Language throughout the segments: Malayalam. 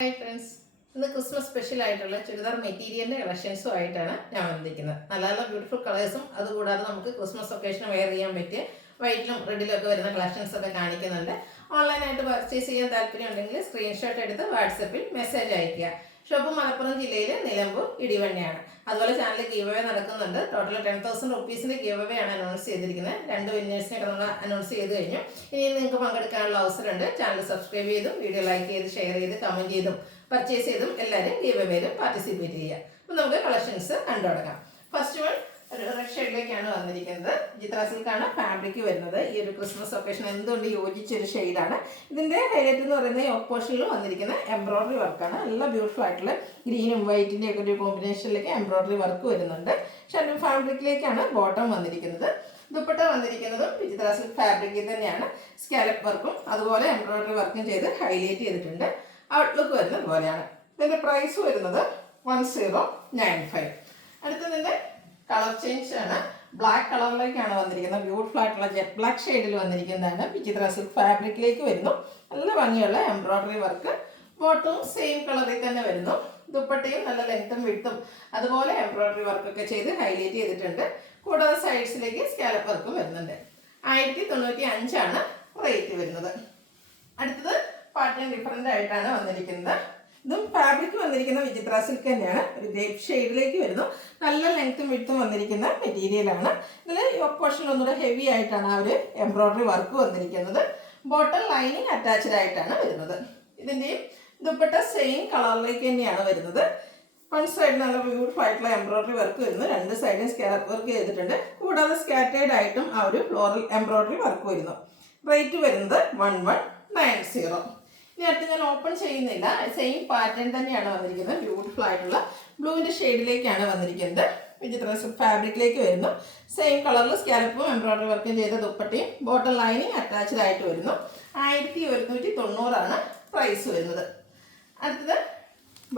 ഹായ് ഫ്രണ്ട്സ്, ഇന്ന് ക്രിസ്മസ് സ്പെഷ്യൽ ആയിട്ടുള്ള ചുരിദാർ മെറ്റീരിയലിൻ്റെ കളക്ഷൻസും ആയിട്ടാണ് ഞാൻ വന്നിരിക്കുന്നത്. നല്ല നല്ല ബ്യൂട്ടിഫുൾ കളേഴ്സും അതുകൂടാതെ നമുക്ക് ക്രിസ്മസ് ഒക്കേഷന് വെയർ ചെയ്യാൻ പറ്റിയ വൈറ്റിലും റെഡിലും ഒക്കെ വരുന്ന കളക്ഷൻസ് ഒക്കെ കാണിക്കുന്നുണ്ട്. ഓൺലൈനായിട്ട് പർച്ചേസ് ചെയ്യാൻ താല്പര്യം ഉണ്ടെങ്കിൽ സ്ക്രീൻഷോട്ട് എടുത്ത് വാട്സപ്പിൽ മെസ്സേജ് അയയ്ക്കുക. ഷോപ്പ് മലപ്പുറം ജില്ലയിൽ നിലമ്പൂർ ഇടിവണ്ണയാണ്. അതുപോലെ ചാനൽ ഗീവ് അവേ നടക്കുന്നുണ്ട്. ടോട്ടൽ 10,000 റുപ്പീസിൻ്റെ ഗീവ് അവേ ആണ് അനൗൺസ് ചെയ്തിരിക്കുന്നത്. 2 വിന്നേഴ്സിനെ നമ്മൾ അനൗൺസ് ചെയ്ത് കഴിഞ്ഞു. ഇനി നിങ്ങൾക്ക് പങ്കെടുക്കാനുള്ള അവസരമുണ്ട്. ചാനൽ സബ്സ്ക്രൈബ് ചെയ്തും വീഡിയോ ലൈക്ക് ചെയ്ത് ഷെയർ ചെയ്ത് കമൻറ്റ് ചെയ്തും പർച്ചേസ് ചെയ്തും എല്ലാവരും ഗീവ് അവേയിലും പാർട്ടിസിപ്പേറ്റ് ചെയ്യുക. അപ്പോൾ നമുക്ക് കളക്ഷൻസ് കണ്ടു തുടങ്ങാം. ഫസ്റ്റ് വൺ ഒരു റെഡ് ഷെയ്ഡിലേക്കാണ് വന്നിരിക്കുന്നത്. ചിത്ര സിൽക്കാണ് ഫാബ്രിക് വരുന്നത്. ഈ ഒരു ക്രിസ്മസ് ഒക്കേഷൻ എന്തുകൊണ്ട് യോജിച്ചൊരു ഷെയ്ഡാണ്. ഇതിൻ്റെ ഹൈലൈറ്റ് എന്ന് പറയുന്നത് യോക്ക് പോർഷനിൽ വന്നിരിക്കുന്ന എംബ്രോയ്ഡറി വർക്കാണ്. നല്ല ബ്യൂട്ടിഫുൾ ആയിട്ടുള്ള ഗ്രീനും വൈറ്റിൻ്റെ ഒക്കെ ഒരു കോമ്പിനേഷനിലേക്ക് എംബ്രോയ്ഡറി വർക്ക് വരുന്നുണ്ട്. ഷണ്ടും ഫാബ്രിക്കിലേക്കാണ് ബോട്ടം വന്നിരിക്കുന്നത്. ദുപ്പട്ട വന്നിരിക്കുന്നതും ചിത്ര സിൽക്ക് ഫാബ്രിക്കിൽ തന്നെയാണ്. സ്കാലപ്പ് വർക്കും അതുപോലെ എംബ്രോയ്ഡറി വർക്കും ചെയ്ത് ഹൈലൈറ്റ് ചെയ്തിട്ടുണ്ട്. ഔട്ട്ലുക്ക് വരുന്നത് പോലെയാണ്. ഇതിൻ്റെ പ്രൈസ് വരുന്നത് 1095. അടുത്തതിൻ്റെ കളർ ചേഞ്ച് ആണ്. ബ്ലാക്ക് കളറിലേക്കാണ് വന്നിരിക്കുന്നത്. ബ്യൂട്ടിഫുൾ ആയിട്ടുള്ള ജെറ്റ് ബ്ലാക്ക് ഷെയ്ഡിൽ വന്നിരിക്കുന്നതാണ്. വിചിത്ര സിൽക്ക് ഫാബ്രിക്കിലേക്ക് വരുന്നു. നല്ല ഭംഗിയുള്ള എംബ്രോയ്ഡറി വർക്ക്. ബോട്ടവും സെയിം കളറിൽ തന്നെ വരുന്നു. ദുപ്പട്ടയും നല്ല ലെങ്ത്തും വിഡ്ത്തും അതുപോലെ എംബ്രോയ്ഡറി വർക്കൊക്കെ ചെയ്ത് ഹൈലൈറ്റ് ചെയ്തിട്ടുണ്ട്. കൂടാതെ സൈഡ്സിലേക്ക് സ്കാലപ്പ് വർക്കും വരുന്നുണ്ട്. 1095 റേറ്റ് വരുന്നത്. അടുത്തത് പാറ്റേൺ ഡിഫറെൻ്റ് ആയിട്ടാണ് വന്നിരിക്കുന്നത്. ഇതും ഫാബ്രിക് വന്നിരിക്കുന്ന വിചിത്ര സിൽക്ക് തന്നെയാണ്. ഒരു ഗ്രേപ്പ് ഷെയ്ഡിലേക്ക് വരുന്നു. നല്ല ലെങ്ത്തും വിഡ്ത്തും വന്നിരിക്കുന്ന മെറ്റീരിയലാണ്. ഇതിൽ യോക്ക് പോർഷനിൽ ഒന്നുകൂടെ ഹെവി ആയിട്ടാണ് ആ ഒരു എംബ്രോയ്ഡറി വർക്ക് വന്നിരിക്കുന്നത്. ബോട്ടം ലൈനിങ് അറ്റാച്ച്ഡ് ആയിട്ടാണ് വരുന്നത്. ഇതിൻ്റെയും ദുപ്പട്ട സെയിം കളറിലേക്ക് തന്നെയാണ് വരുന്നത്. വൺ സൈഡ് നല്ല ബ്യൂട്ടിഫുൾ ആയിട്ടുള്ള എംബ്രോയ്ഡറി വർക്ക് വരുന്നു. 2 സൈഡും സ്കാലപ്പ് വർക്ക് ചെയ്തിട്ടുണ്ട്. കൂടാതെ സ്കാറ്റേഡ് ആയിട്ടും ആ ഒരു ഫ്ലോറൽ എംബ്രോയ്ഡറി വർക്ക് വരുന്നു. റേറ്റ് വരുന്നത് 1190. ഇനി അടുത്ത് ഞാൻ ഓപ്പൺ ചെയ്യുന്നില്ല. സെയിം പാറ്റേൺ തന്നെയാണ് വന്നിരിക്കുന്നത്. ബ്യൂട്ടിഫുൾ ആയിട്ടുള്ള ബ്ലൂവിൻ്റെ ഷെയ്ഡിലേക്കാണ് വന്നിരിക്കുന്നത്. വിചിത്ര ഫാബ്രിക്കിലേക്ക് വരുന്നു. സെയിം കളറിൽ സ്കാലപ്പും എംബ്രോയ്ഡറി വർക്കും ചെയ്ത ദുപ്പട്ടയും ബോട്ടം ലൈനിങ് അറ്റാച്ച്ഡ് ആയിട്ട് വരുന്നു. 1190 പ്രൈസ് വരുന്നത്. അടുത്തത്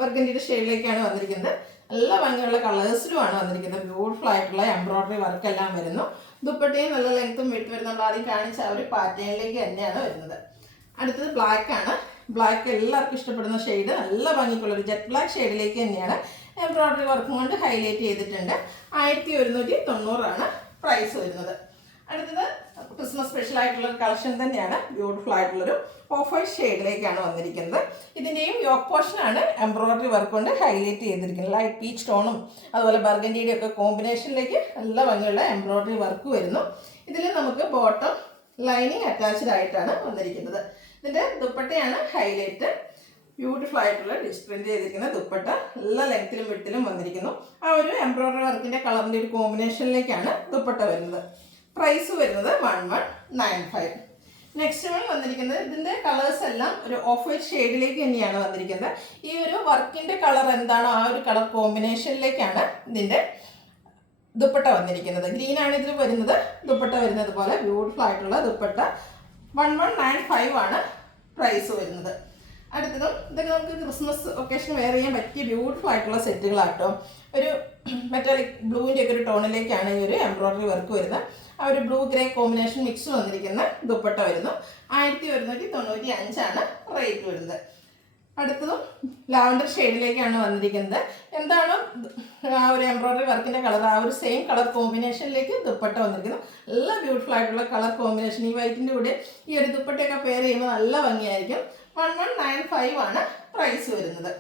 ബർഗൻഡിയുടെ ഷെയ്ഡിലേക്കാണ് വന്നിരിക്കുന്നത്. നല്ല ഭംഗിയുള്ള കളേഴ്സിലുമാണ് വന്നിരിക്കുന്നത്. ബ്യൂട്ടിഫുൾ ആയിട്ടുള്ള എംബ്രോയ്ഡറി വർക്കെല്ലാം വരുന്നു. ദുപ്പട്ടയും നല്ല ലെങ്ത്തും വിട്ട് വരുന്നുള്ള ആദ്യം കാണിച്ച ആ ഒരു പാറ്റേണിലേക്ക് തന്നെയാണ് വരുന്നത്. അടുത്തത് ബ്ലാക്ക് ആണ്. ബ്ലാക്ക് എല്ലാവർക്കും ഇഷ്ടപ്പെടുന്ന ഷെയ്ഡ്. നല്ല ഭംഗിക്കുള്ളൊരു ജെറ്റ് ബ്ലാക്ക് ഷെയ്ഡിലേക്ക് തന്നെയാണ് എംബ്രോയ്ഡറി വർക്കും കൊണ്ട് ഹൈലൈറ്റ് ചെയ്തിട്ടുണ്ട്. 1190 പ്രൈസ് വരുന്നത്. അടുത്തത് ക്രിസ്മസ് സ്പെഷ്യൽ ആയിട്ടുള്ള കളക്ഷൻ തന്നെയാണ്. ബ്യൂട്ടിഫുൾ ആയിട്ടുള്ളൊരു ഓഫ് വൈറ്റ് ഷെയ്ഡിലേക്കാണ് വന്നിരിക്കുന്നത്. ഇതിൻ്റെയും യോക്ക് പോർഷനാണ് എംബ്രോയ്ഡറി വർക്ക് കൊണ്ട് ഹൈലൈറ്റ് ചെയ്തിരിക്കുന്നത്. ലൈറ്റ് പീച്ച് ടോണും അതുപോലെ ബർഗൻഡിയുടെ ഒക്കെ കോമ്പിനേഷനിലേക്ക് നല്ല ഭംഗിയുള്ള എംബ്രോയ്ഡറി വർക്ക് വരുന്നു. ഇതിൽ നമുക്ക് ബോട്ടം ലൈനിങ് അറ്റാച്ച്ഡ് ആയിട്ടാണ് വന്നിരിക്കുന്നത്. ഇതിൻ്റെ ദുപ്പട്ടയാണ് ഹൈലൈറ്റ്. ബ്യൂട്ടിഫുൾ ആയിട്ടുള്ള ഡിഷ് പ്രിന്റ് ചെയ്തിരിക്കുന്ന ദുപ്പട്ട എല്ലാ ലെങ്ത്തിലും വിട്ടിലും വന്നിരിക്കുന്നു. ആ ഒരു എംബ്രോയ്ഡറി വർക്കിൻ്റെ കളറിൻ്റെ ഒരു കോമ്പിനേഷനിലേക്കാണ് ദുപ്പട്ട വരുന്നത്. പ്രൈസ് വരുന്നത് 1195. നെക്സ്റ്റ് വൺ വന്നിരിക്കുന്നത് ഇതിൻ്റെ കളേഴ്സ് എല്ലാം ഒരു ഓഫ് വൈറ്റ് ഷെയ്ഡിലേക്ക് തന്നെയാണ് വന്നിരിക്കുന്നത്. ഈ ഒരു വർക്കിൻ്റെ കളർ എന്താണോ ആ ഒരു കളർ കോമ്പിനേഷനിലേക്കാണ് ഇതിൻ്റെ ദുപ്പട്ട വന്നിരിക്കുന്നത്. ഗ്രീൻ ആണ് ഇതിൽ വരുന്നത്. ദുപ്പട്ട വരുന്നത് പോലെ ബ്യൂട്ടിഫുൾ ആയിട്ടുള്ള ദുപ്പട്ട. 1195 പ്രൈസ് വരുന്നത്. അടുത്തതും ഇതൊക്കെ നമുക്ക് ക്രിസ്മസ് ഒക്കേഷൻ വെയർ ചെയ്യാൻ പറ്റിയ ബ്യൂട്ടിഫുൾ ആയിട്ടുള്ള സെറ്റുകളാട്ടോ. ഒരു മെറ്റാലിക് ബ്ലൂവിൻ്റെ ഒക്കെ ഒരു ടോണിലേക്കാണ് ഈ ഒരു എംബ്രോയ്ഡറി വർക്ക് വരുന്നത്. ആ ഒരു ബ്ലൂ ഗ്രേ കോമ്പിനേഷൻ മിക്സ് വന്നിരിക്കുന്ന ദുപ്പട്ട വരുന്നു. 1195 റേറ്റ് വരുന്നത്. അടുത്തതും ലാവൻഡർ ഷെയ്ഡിലേക്കാണ് വന്നിരിക്കുന്നത്. എന്താണ് ആ ഒരു എംബ്രോയ്ഡറി വർക്കിൻ്റെ കളർ ആ ഒരു സെയിം കളർ കോമ്പിനേഷനിലേക്ക് ദുപ്പട്ട വന്നിരിക്കുന്നു. നല്ല ബ്യൂട്ടിഫുൾ ആയിട്ടുള്ള കളർ കോമ്പിനേഷൻ. ഈ വൈറ്റിൻ്റെ കൂടെ ഈ ഒരു ദുപ്പട്ടയൊക്കെ പെയർ ചെയ്യുമ്പോൾ നല്ല ഭംഗിയായിരിക്കും. 1195 പ്രൈസ് വരുന്നത്.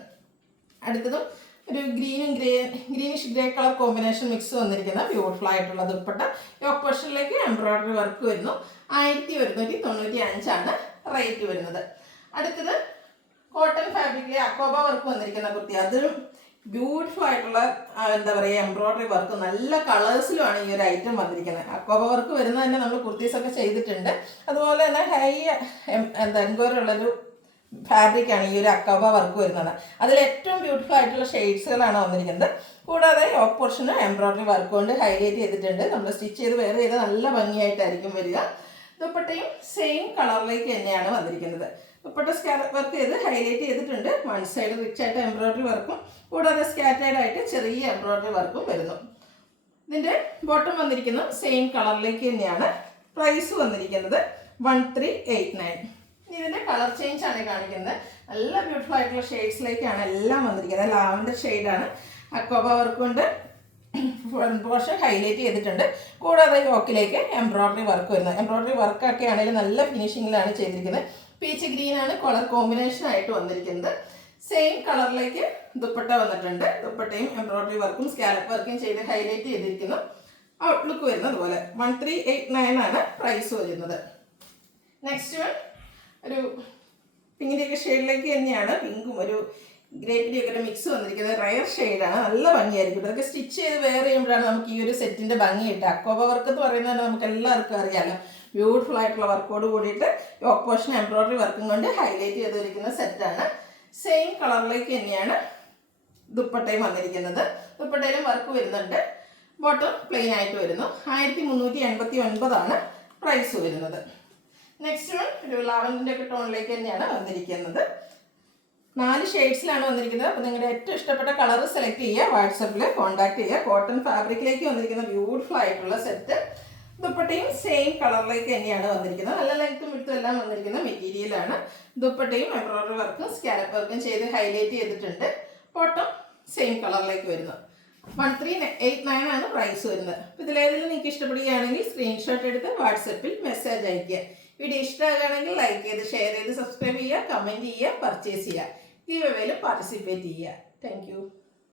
അടുത്തതും ഒരു greenish grey colour combination mix വന്നിരിക്കുന്ന ബ്യൂട്ടിഫുൾ ആയിട്ടുള്ള ദുപ്പട്ട. യോക്ക് പോർഷനിലേക്ക് എംബ്രോയ്ഡറി വർക്ക് വരുന്നു. 1195 റേറ്റ് വരുന്നത്. അടുത്തത് കോട്ടൺ ഫാബ്രിക്കിലെ അക്കോബ വർക്ക് വന്നിരിക്കുന്ന കുർത്തി. അതൊരു ബ്യൂട്ടിഫുൾ ആയിട്ടുള്ള എന്താ പറയുക എംബ്രോയ്ഡറി വർക്ക്. നല്ല കളേഴ്സിലുമാണ് ഈ ഒരു ഐറ്റം വന്നിരിക്കുന്നത്. അക്കോബ വർക്ക് വരുന്നത് തന്നെ നമ്മൾ കുർത്തീസൊക്കെ ചെയ്തിട്ടുണ്ട്. അതുപോലെ തന്നെ ഹൈ എൻക്വയറി ഫാബ്രിക്കാണ് ഈ ഒരു അക്കോബ വർക്ക് വരുന്നത്. അതിൽ ഏറ്റവും ബ്യൂട്ടിഫുൾ ആയിട്ടുള്ള ഷെയ്ഡ്സുകളാണ് വന്നിരിക്കുന്നത്. കൂടാതെ യോക്ക് പോർഷന് എംബ്രോയ്ഡറി വർക്ക് കൊണ്ട് ഹൈലൈറ്റ് ചെയ്തിട്ടുണ്ട്. നമ്മൾ സ്റ്റിച്ച് ചെയ്ത് വെയർ ചെയ്ത് നല്ല ഭംഗിയായിട്ടായിരിക്കും വരിക. ദുപ്പട്ടയും സെയിം കളറിലേക്ക് തന്നെയാണ് വന്നിരിക്കുന്നത്. ദുപ്പട്ട സ്കാലപ്പ് വർക്ക് ചെയ്ത് ഹൈലൈറ്റ് ചെയ്തിട്ടുണ്ട്. വൺ സൈഡ് റിച്ച് ആയിട്ട് എംബ്രോയ്ഡറി വർക്കും കൂടാതെ സ്കാറ്റേഡ് ആയിട്ട് ചെറിയ എംബ്രോയ്ഡറി വർക്കും വരുന്നു. ഇതിൻ്റെ ബോട്ടം വന്നിരിക്കുന്നത് സെയിം കളറിലേക്ക് തന്നെയാണ്. പ്രൈസ് വന്നിരിക്കുന്നത് 1389. ഇതിൻ്റെ കളർ ചേഞ്ച് ആണ് കാണിക്കുന്നത്. നല്ല ബ്യൂട്ടിഫുൾ ആയിട്ടുള്ള ഷെയ്ഡ്സിലേക്കാണ് എല്ലാം വന്നിരിക്കുന്നത്. ലാവൻഡർ ഷെയ്ഡാണ്. അക്കോബ വർക്ക് കൊണ്ട് ഫ്രണ്ട് പോർഷൻ ഹൈലൈറ്റ് ചെയ്തിട്ടുണ്ട്. കൂടാതെ യോക്കിലേക്ക് എംബ്രോയ്ഡറി വർക്ക് വരുന്നത്. എംബ്രോയ്ഡറി വർക്കൊക്കെ ആണെങ്കിലും നല്ല ഫിനിഷിങ്ങിലാണ് ചെയ്തിരിക്കുന്നത്. പീച്ച് ഗ്രീനാണ് കളർ കോമ്പിനേഷൻ ആയിട്ട് വന്നിരിക്കുന്നത്. സെയിം കളറിലേക്ക് ദുപ്പട്ട വന്നിട്ടുണ്ട്. ദുപ്പട്ടയും എംബ്രോയ്ഡറി വർക്കും സ്കാലപ്പ് വർക്കും ചെയ്ത് ഹൈലൈറ്റ് ചെയ്തിരിക്കുന്നു. ഔട്ട്ലുക്ക് വരുന്നത് പോലെ 1389 ആണ് പ്രൈസ് വരുന്നത്. നെക്സ്റ്റ് വൺ ഒരു പിങ്കിൻ്റെയൊക്കെ ഷെയ്ഡിലേക്ക് തന്നെയാണ്. പിങ്കും ഒരു ഗ്രേപ്പിൻ്റെയൊക്കെ ഒരു മിക്സ് വന്നിരിക്കുന്നത്. റയർ ഷെയ്ഡാണ്. നല്ല ഭംഗിയായിരിക്കും. അതൊക്കെ സ്റ്റിച്ച് ചെയ്ത് വെയർ ചെയ്യുമ്പോഴാണ് നമുക്ക് ഈ ഒരു സെറ്റിൻ്റെ ഭംഗി കിട്ടുക. അക്കോബ വർക്ക് എന്ന് പറയുന്നത് നമുക്ക് എല്ലാവർക്കും അറിയാമല്ലോ. ബ്യൂട്ടിഫുൾ ആയിട്ടുള്ള വർക്കോട് കൂടിയിട്ട് യോക്ക് പോർഷൻ എംബ്രോയ്ഡറി വർക്കും കൊണ്ട് ഹൈലൈറ്റ് ചെയ്തിരിക്കുന്ന സെറ്റാണ്. സെയിം കളറിലേക്ക് തന്നെയാണ് ദുപ്പട്ടയും വന്നിരിക്കുന്നത്. ദുപ്പട്ടയിലും വർക്ക് വരുന്നുണ്ട്. ബോട്ടം പ്ലെയിൻ ആയിട്ട് വരുന്നു. 1389 പ്രൈസ് വരുന്നത്. നെക്സ്റ്റ് വൺ ഒരു ലാവൻഡറിൻ്റെ ഒക്കെ ടോണിലേക്ക് തന്നെയാണ് വന്നിരിക്കുന്നത്. 4 ഷെയ്ഡ്സിലാണ് വന്നിരിക്കുന്നത്. അപ്പോൾ നിങ്ങളുടെ ഏറ്റവും ഇഷ്ടപ്പെട്ട കളർ സെലക്ട് ചെയ്യുക. വാട്സപ്പിൽ കോൺടാക്ട് ചെയ്യുക. കോട്ടൺ ഫാബ്രിക്കിലേക്ക് വന്നിരിക്കുന്ന ബ്യൂട്ടിഫുൾ ആയിട്ടുള്ള സെറ്റ്. ദുപ്പട്ടയും സെയിം കളറിലേക്ക് തന്നെയാണ് വന്നിരിക്കുന്നത്. നല്ല ലെങ്ത്തും വിഡ്ത്തും എല്ലാം വന്നിരിക്കുന്ന മെറ്റീരിയലാണ്. ദുപ്പട്ടയും എംബ്രോയ്ഡറി വർക്കും സ്കാലപ്പ് വർക്കും ചെയ്ത് ഹൈലൈറ്റ് ചെയ്തിട്ടുണ്ട്. ബോട്ടം സെയിം കളറിലേക്ക് വരുന്നു. 1389 പ്രൈസ് വരുന്നത്. അപ്പോൾ ഇതിലേതെങ്കിലും നിങ്ങൾക്ക് ഇഷ്ടപ്പെടുകയാണെങ്കിൽ സ്ക്രീൻഷോട്ട് എടുത്ത് വാട്സപ്പിൽ മെസ്സേജ് അയയ്ക്കുക. വീഡിയോ ഇഷ്ടമാകുകയാണെങ്കിൽ ലൈക്ക് ചെയ്ത് ഷെയർ ചെയ്ത് സബ്സ്ക്രൈബ് ചെയ്യുക, കമൻറ്റ് ചെയ്യുക, പർച്ചേസ് ചെയ്യുക. ഗീവ് അവേയിൽ പാർട്ടിസിപ്പേറ്റ് ചെയ്യുക. Thank you.